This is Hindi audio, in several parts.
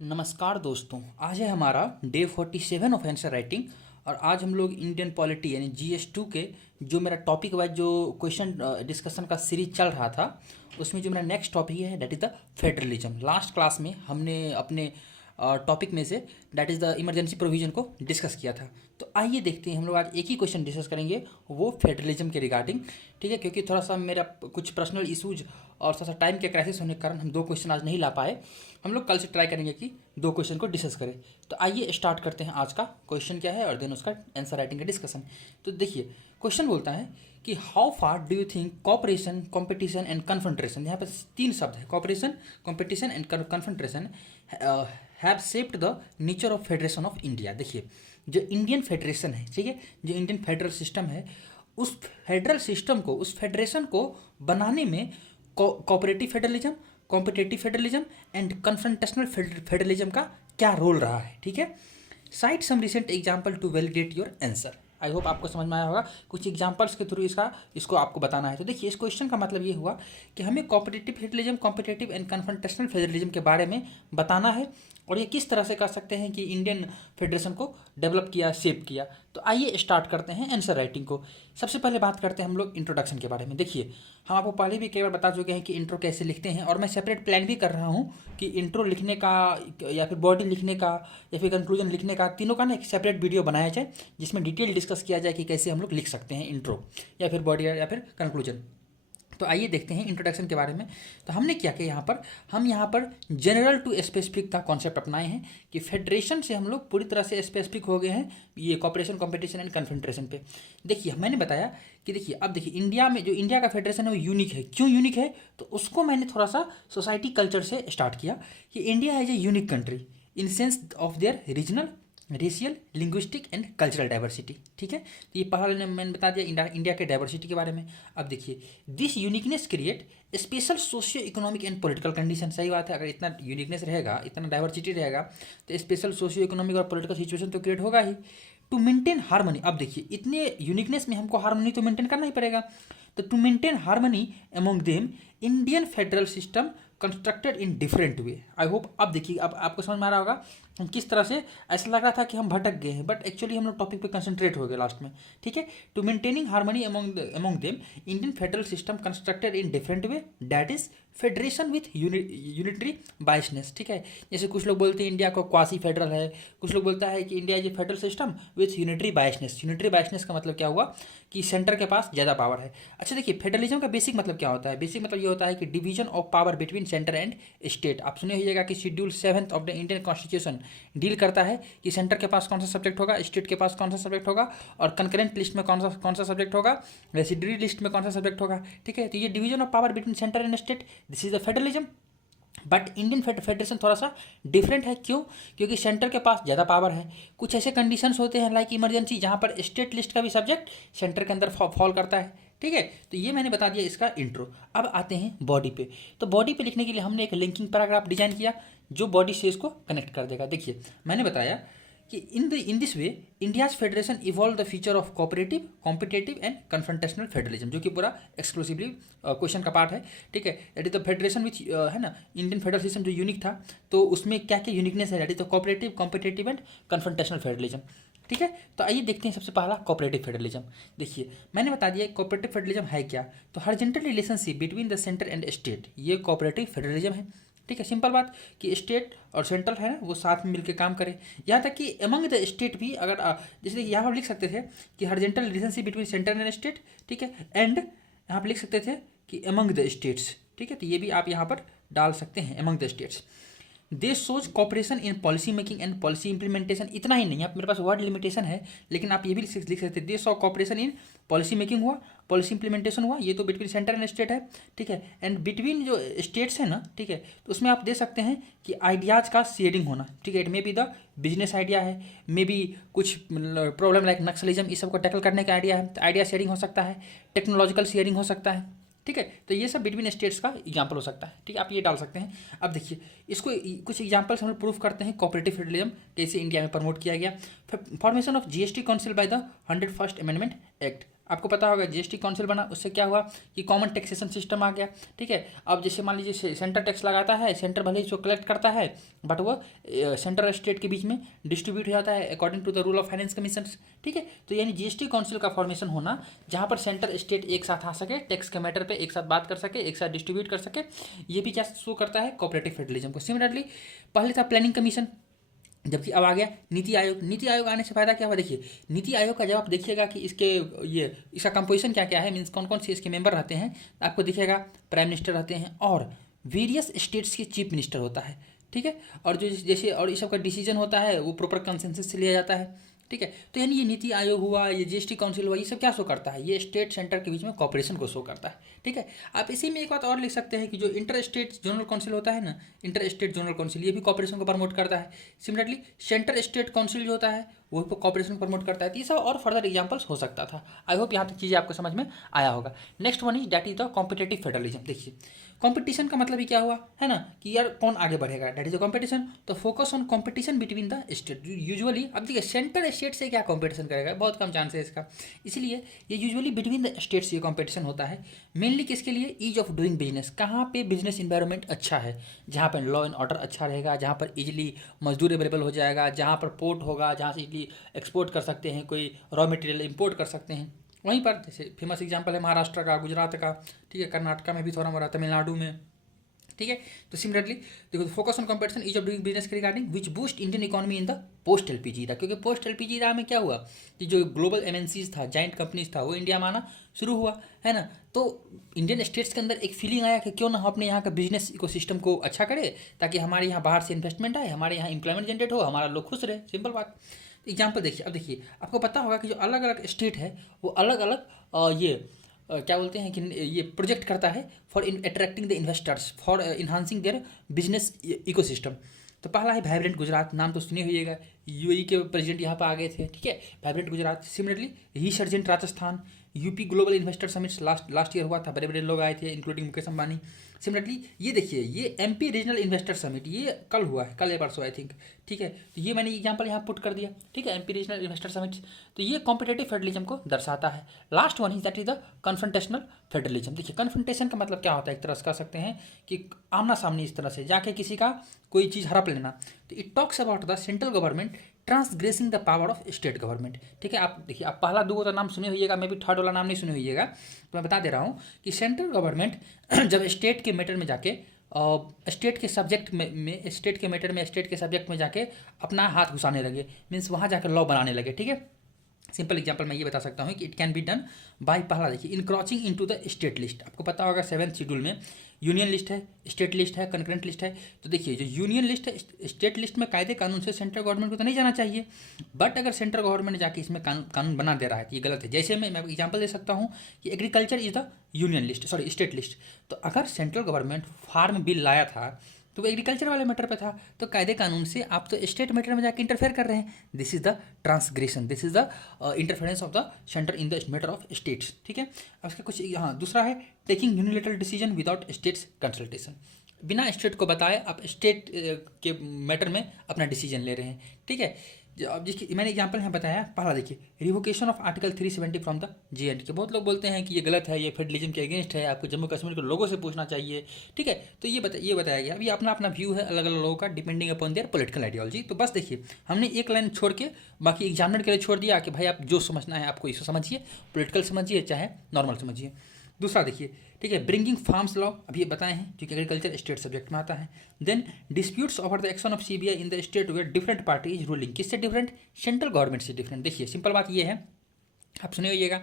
नमस्कार दोस्तों। आज है हमारा डे 47 ऑफ आंसर राइटिंग। और आज हम लोग इंडियन पॉलिटी यानी GS2 के जो मेरा टॉपिक वाइज जो क्वेश्चन डिस्कशन का सीरीज चल रहा था उसमें जो मेरा नेक्स्ट टॉपिक है that is the federalism. Last class में हमने अपने टॉपिक में say that is the emergency provision को डिस्कस किया था। तो आइए देखते हैं, हम लोग आज एक ही क्वेश्चन डिस्कस करेंगे वो फेडरलिज्म के रिगार्डिंग। ठीक है, क्योंकि थोड़ा सा मेरा कुछ पर्सनल इशूज और थोड़ा सा टाइम के क्राइसिस होने के कारण हम दो क्वेश्चन आज नहीं ला पाए। हम लोग कल से ट्राई करेंगे कि दो क्वेश्चन को डिस्कस करें। तो आइए स्टार्ट करते हैं आज का क्वेश्चन क्या है और देन उसका आंसर राइटिंग का डिस्कशन। तो देखिए क्वेश्चन बोलता है कि how far do you think cooperation, competition and confrontation, यहाँ पर तीन शब्द है, cooperation, competition and confrontation, have shaped the nature of federation of India. देखिए जो इंडियन फेडरेशन है, ठीक है, जो इंडियन फेडरल सिस्टम है, उस फेडरल सिस्टम को, उस फेडरेशन को बनाने में cooperative federalism, competitive federalism and confrontational federalism का क्या रोल रहा है। ठीक है, cite some recent example to validate your answer. I hope आपको समझ में आया होगा, कुछ एग्जाम्पल्स के थ्रू इसको आपको बताना है। तो देखिए इस क्वेश्चन का मतलब ये हुआ कि हमें competitive federalism, competitive and confrontational federalism के बारे में बताना है और ये किस तरह से कर सकते हैं कि इंडियन फेडरेशन को डेवलप किया, शेप किया। तो आइए स्टार्ट करते हैं आंसर राइटिंग को। सबसे पहले बात करते हैं हम लोग इंट्रोडक्शन के बारे में। देखिए हम आपको पहले भी कई बार बता चुके हैं कि इंट्रो कैसे लिखते हैं और मैं सेपरेट प्लान भी कर रहा हूँ कि इंट्रो लिखने का या फिर बॉडी लिखने का या फिर कंक्लूजन लिखने का, तीनों का ना एक सेपरेट वीडियो बनाया जाए जिसमें डिटेल डिस्कस किया जाए कि कैसे हम लोग लिख सकते हैं इंट्रो या फिर बॉडी या फिर कंक्लूजन। तो आइए देखते हैं इंट्रोडक्शन के बारे में। तो हमने क्या किया, यहाँ पर जनरल टू स्पेसिफिक का कॉन्सेप्ट अपनाए हैं कि फेडरेशन से हम लोग पूरी तरह से स्पेसिफिक हो गए हैं ये कॉपरेशन, कॉम्पिटिशन एंड कन्फ्रंट्रेशन पे। देखिए मैंने बताया कि देखिए अब देखिए इंडिया में जो इंडिया का फेडरेशन है वो यूनिक है। क्यों यूनिक है, तो उसको मैंने थोड़ा सा सोसाइटी कल्चर से स्टार्ट किया कि India is a unique country in sense of their regional, racial, linguistic and cultural diversity. ठीक है, तो ये पहले मैंने बता दिया इंडिया के डाइवर्सिटी के बारे में। अब देखिए this uniqueness create special socio economic and political condition. सही बात है, अगर इतना यूनिकनेस रहेगा, इतना डाइवर्सिटी रहेगा तो स्पेशल सोशियो इकोनॉमिक और पॉलिटिकल सिचुएशन तो क्रिएट होगा ही। टू मेंटेन हार्मनी, अब देखिए इतने यूनिकनेस में हमको हार्मनी तो मेंटेन करना ही पड़ेगा। तो to maintain harmony among them Indian federal system constructed in different way. I hope अब देखिए अब आपको समझ में आ रहा होगा हम किस तरह से, ऐसा लग रहा था कि हम भटक गए हैं बट एक्चुअली हम लोग टॉपिक पे कंसंट्रेट हो गए लास्ट में। ठीक है, to maintaining harmony among them Indian federal system constructed in different way that is federation with unitary biasness. ठीक है, जैसे कुछ लोग बोलते हैं इंडिया को क्वासी फेडरल है, कुछ लोग बोलता है कि India is a federal system with unitary बाइसनेस। Unitary बाइसनेस का मतलब क्या हुआ कि सेंटर के पास ज़्यादा पावर है। अच्छा देखिए फेडरलिज्म का बेसिक मतलब क्या होता है, बेसिक मतलब ये होता है कि division of power between centre and state. आप सुने होइएगा कि schedule 7 of the Indian constitution deal करता है कि सेंटर के पास कौन सा सब्जेक्ट होगा, स्टेट के पास कौन सा सब्जेक्ट होगा और कंकरेंट लिस्ट में कौन सा सब्जेक्ट होगा, रेसिडरी लिस्ट में कौन सा सब्जेक्ट होगा। ठीक है, तो ये division of power between centre and state, this is the federalism. But Indian federation थोड़ा सा डिफरेंट है। क्यों, क्योंकि सेंटर के पास ज़्यादा पावर है। कुछ ऐसे कंडीशंस होते हैं लाइक इमरजेंसी जहाँ पर स्टेट लिस्ट का भी सब्जेक्ट सेंटर के अंदर फॉल करता है। ठीक है, तो ये मैंने बता दिया इसका इंट्रो। अब आते हैं बॉडी पे। तो बॉडी पे लिखने के लिए हमने एक लिंकिंग पैराग्राफ डिजाइन किया जो बॉडी से इसको कनेक्ट कर देगा। देखिए मैंने बताया कि in this way India's federation evolve the feature of cooperative, competitive and confrontational federalism, जो कि पूरा एक्सक्लूसिवली क्वेश्चन का पार्ट है। ठीक है, दैट इज द फेडरेशन विच है ना, इंडियन फेडरल सिस्टम जो यूनिक था तो उसमें क्या क्या यूनिकनेस है, that is the cooperative, competitive and confrontational federalism. ठीक है, तो आइए देखते हैं सबसे पहला कोऑपरेटिव फेडरलिज्म। देखिए मैंने बता दिया कोऑपरेटिव फेडरलिज्म है क्या, तो horizontal relationship between the centre and state, ये कोऑपरेटिव फेडरलिज्म है। ठीक है, सिंपल बात कि स्टेट और सेंट्रल है ना वो साथ में मिलकर काम करें। यहाँ तक कि एमंग द स्टेट भी, अगर जैसे यहाँ पर लिख सकते थे कि horizontal relationship between centre and state. ठीक है, एंड यहाँ पर लिख सकते थे कि एमंग द स्टेट्स। ठीक है, तो ये भी आप यहाँ पर डाल सकते हैं एमंग द स्टेट्स। देश सोच cooperation in policy making and policy implementation. इतना ही नहीं, आप मेरे पास वर्ड लिमिटेशन है लेकिन आप ये भी लिख सकते हैं देश of cooperation in policy making हुआ, पॉलिसी इंप्लीमेंटेशन हुआ, ये तो बिटवीन सेंटर एंड स्टेट है। ठीक है, एंड बिटवीन जो स्टेट्स है ना, ठीक है, तो उसमें आप दे सकते हैं कि आइडियाज़ का शेयरिंग होना। ठीक है, it may be the business idea है, मे बी कुछ प्रॉब्लम लाइक नक्सलिज्म, इस सब को टैकल करने का आइडिया है, तो आइडिया शेयरिंग हो सकता है, टेक्नोलॉजिकल शेयरिंग हो सकता है। ठीक है, तो ये सब बिटवीन स्टेट्स का एग्जाम्पल हो सकता है। ठीक है, आप ये डाल सकते हैं। अब देखिए इसको कुछ एग्जाम्पल्स हम लोग प्रूफ करते हैं कोऑपरेटिव फेडरलिज्म कैसे इंडिया में प्रमोट किया गया। Formation of GST council by the 101st amendment act. आपको पता होगा जीएसटी काउंसिल बना, उससे क्या हुआ कि कॉमन टैक्सेशन सिस्टम आ गया। ठीक है, अब जैसे मान लीजिए सेंटर टैक्स लगाता है, सेंटर भले ही इसको कलेक्ट करता है बट वो सेंटर और स्टेट के बीच में डिस्ट्रीब्यूट हो जाता है according to the rule of finance commission. ठीक है, तो यानी जीएसटी काउंसिल का फॉर्मेशन होना जहाँ पर सेंटर स्टेट एक साथ आ सके, टैक्स के मैटर पे एक साथ बात कर सके, एक साथ डिस्ट्रीब्यूट कर सके, ये भी क्या शो करता है कोऑपरेटिव फेडरलिज्म को। सिमिलरली पहले था प्लानिंग कमीशन, जबकि अब आ गया नीति आयोग। नीति आयोग आने से फायदा क्या हुआ, देखिए नीति आयोग का जब आप देखिएगा कि ये इसका कंपोजिशन क्या क्या है, मीन्स कौन कौन से इसके मेंबर रहते हैं, आपको दिखेगा प्राइम मिनिस्टर रहते हैं और वेरियस स्टेट्स के चीफ मिनिस्टर होता है। ठीक है, और जो जैसे और इस सब का डिसीजन होता है वो प्रॉपर कंसेंसस से लिया जाता है। ठीक है, तो यानी ये नीति आयोग हुआ, ये जीएसटी काउंसिल हुआ, ये सब क्या शो करता है, ये स्टेट सेंटर के बीच में कॉपरेशन को शो करता है। ठीक है, आप इसी में एक बात और लिख सकते हैं कि जो इंटर स्टेट जोनल काउंसिल होता है ना, इंटर स्टेट जोनल काउंसिल, ये भी कॉपरेशन को प्रमोट करता है। सिमिलरली सेंटर स्टेट काउंसिल जो होता है वो कॉपरेशन को प्रमोट करता है। तो ये सब और फर्दर एग्जाम्पल्स हो सकता था। आई होप यहाँ तक चीज़ें आपको समझ में आया होगा। Next one is that is the competitive federalism. देखिए कंपटीशन का मतलब ही क्या हुआ है ना कि यार कौन आगे बढ़ेगा, डैट इज द कंपटीशन। तो focus on competition between the state. Usually अब देखिए सेंट्रल स्टेट से क्या कंपटीशन करेगा, बहुत कम चांस है इसका, इसलिए ये यूजुअली बिटवीन द स्टेट्स ये कंपटीशन होता है। मेनली किसके लिए, ईज ऑफ डूइंग बिजनेस, कहाँ पे बिजनेस इन्वायरमेंट अच्छा है, जहाँ पर लॉ एंड ऑर्डर अच्छा रहेगा, जहाँ पर इजीली मजदूर अवेलेबल हो जाएगा, जहाँ पर पोर्ट होगा, जहाँ से इजीली एक्सपोर्ट कर सकते हैं, कोई रॉ मटेरियल इंपोर्ट कर सकते हैं। वहीं पर जैसे फेमस एग्जांपल है महाराष्ट्र का, गुजरात का, ठीक है, कर्नाटका में भी थोड़ा मोड़ा, तमिलनाडु में। ठीक है, तो सिमिलरली देखो focus on competition is of doing business के regarding which boost Indian economy in the post LPG era, क्योंकि पोस्ट एलपीजी era में क्या हुआ कि जो ग्लोबल एमएनसीज था, जाइंट कंपनीज था, वो इंडिया में आना शुरू हुआ है ना। तो इंडियन स्टेट्स के अंदर एक फीलिंग आया कि क्यों ना हम अपने यहाँ का बिजनेस इकोसिस्टम को अच्छा करें, ताकि हमारे यहाँ बाहर से इन्वेस्टमेंट आए, हमारे यहाँ इंप्लॉयमेंट जनरेट हो, हमारा लोग खुश रहे, सिंपल बात। एग्जाम्पल देखिए, अब देखिए आपको पता होगा कि जो अलग अलग स्टेट है वो अलग अलग क्या बोलते हैं कि ये प्रोजेक्ट करता है for attracting the investors, for enhancing their business ecosystem. तो पहला है वाइब्रेंट गुजरात, नाम तो सुने होइएगा, यूएई के प्रेसिडेंट यहाँ पर आ गए थे। ठीक है, vibrant Gujarat. Similarly resurgent Rajasthan, UP global investor summit last year हुआ था, बड़े बड़े लोग आए थे इंक्लूडिंग मुकेश अंबानी। सिमिलरली ये देखिए ये एमपी रीजनल इन्वेस्टर समिट, ये कल हुआ है, कल या परसों आई थिंक। ठीक है, तो ये मैंने एग्जांपल यहाँ पुट कर दिया। ठीक है, एमपी रीजनल इन्वेस्टर समिट, तो ये कॉम्पिटेटिव फेडरलिज्म को दर्शाता है। Last one is that is the confrontational federalism. देखिए कन्फ्रंटेशन का मतलब क्या होता है, एक तरह से कह सकते हैं कि आमना सामनी इस तरह से जाके किसी का कोई चीज़ हड़प लेना। तो it talks about the central government transgressing the power of state government. ठीक है, आप देखिए आप पहला दो का नाम सुने होइएगा, मैं भी थर्ड वाला नाम नहीं सुने होइएगा, तो मैं बता दे रहा हूँ कि सेंट्रल गवर्नमेंट जब स्टेट के मैटर में जाके स्टेट के सब्जेक्ट में स्टेट के मैटर में स्टेट के सब्जेक्ट में जाके अपना हाथ घुसाने लगे, मीन्स वहाँ जाकर लॉ बनाने लगे। ठीक है, सिंपल एग्जांपल मैं ये बता सकता हूँ कि it can be done by, पहला देखिए इनक्रॉचिंग इनटू द स्टेट लिस्ट। आपको पता होगा 7th शेड्यूल में यूनियन लिस्ट है, स्टेट लिस्ट है, कंकरेंट लिस्ट है। तो देखिए जो यूनियन लिस्ट है, स्टेट लिस्ट में कायदे कानून से सेंट्रल गवर्नमेंट को तो नहीं जाना चाहिए, बट अगर सेंट्रल गवर्नमेंट जाके इसमें कानून बना दे रहा है तो ये गलत है। जैसे मैं एग्जांपल दे सकता हूँ कि agriculture is the union list, sorry state list. तो अगर सेंट्रल गवर्नमेंट फार्म बिल लाया था तो वो एग्रीकल्चर वाले मैटर पे था, तो कायदे कानून से आप तो स्टेट मैटर में जाके इंटरफेयर कर रहे हैं। This is the transgression, this is the interference of the centre in the matter of states. ठीक है, अब इसका कुछ हाँ दूसरा है taking unilateral decision without states consultation, बिना स्टेट को बताए आप स्टेट के मैटर में अपना डिसीजन ले रहे हैं। ठीक है, अब जिसकी मैंने एग्जांपल यहाँ बताया, पहला देखिए revocation of article 370 from the JNK। बहुत लोग बोलते हैं कि ये गलत है, ये फेडरलिज्म के अगेंस्ट है, आपको जम्मू कश्मीर के लोगों से पूछना चाहिए। ठीक है, तो ये बताया गया। अभी अपना अपना व्यू है अलग अलग लोगों का, depending upon their political ideology. तो बस देखिए हमने एक लाइन छोड़ के बाकी एग्जामिनर के लिए छोड़ दिया कि भाई आप जो समझना है आपको इसको समझिए, पॉलिटिकल समझिए चाहे नॉर्मल समझिए। दूसरा देखिए, ठीक है, ब्रिंगिंग फार्म्स लॉ अभी बताए हैं जो कि एग्रीकल्चर स्टेट सब्जेक्ट में आता है। Then disputes over the action of CBI in the state where different party is ruling, किससे डिफरेंट, सेंट्रल गवर्नमेंट से डिफरेंट। देखिए सिंपल बात ये है, आप सुने होइएगा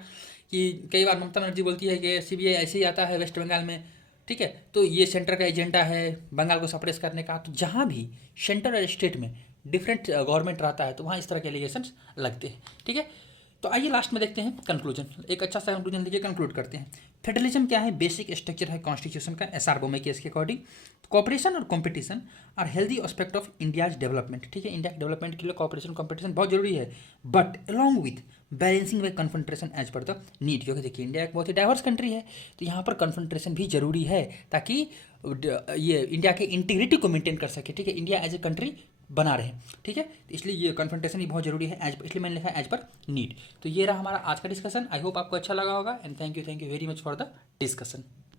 कि कई बार ममता बनर्जी बोलती है कि CBI ऐसे ही आता है वेस्ट बंगाल में। ठीक है, तो ये सेंटर का एजेंडा है बंगाल को सप्रेस करने का। तो जहाँ भी सेंटर और स्टेट में डिफरेंट गवर्नमेंट रहता है तो वहाँ इस तरह के एलिगेशंस लगते हैं। ठीक है, तो आइए लास्ट में देखते हैं कंक्लूजन, एक अच्छा सा कंक्लूजन देखिए, कंक्लूड करते हैं। फेडरलिज्म क्या है, बेसिक स्ट्रक्चर है कॉन्स्टिट्यूशन का SR बोमे केस के अकॉर्डिंग। कॉपरेशन और competition are healthy aspect of India's development. ठीक है, इंडिया के डेवलपमेंट के लिए कॉपरेशन कंपटीशन बहुत जरूरी है, but along with balancing by confrontation as per the need. क्योंकि देखिए इंडिया एक बहुत ही डाइवर्स कंट्री है, तो यहाँ पर कन्फ्रंट्रेशन भी जरूरी है ताकि ये इंडिया के इंटीग्रिटी को मेंटेन कर सके। ठीक है, इंडिया एज ए कंट्री बना रहे। ठीक है, तो इसलिए ये कन्फ्रंटेशन भी बहुत जरूरी है, एज इसलिए मैंने लिखा एज पर नीड। तो ये रहा हमारा आज का डिस्कशन। आई होप आपको अच्छा लगा होगा, and thank you very much for the discussion.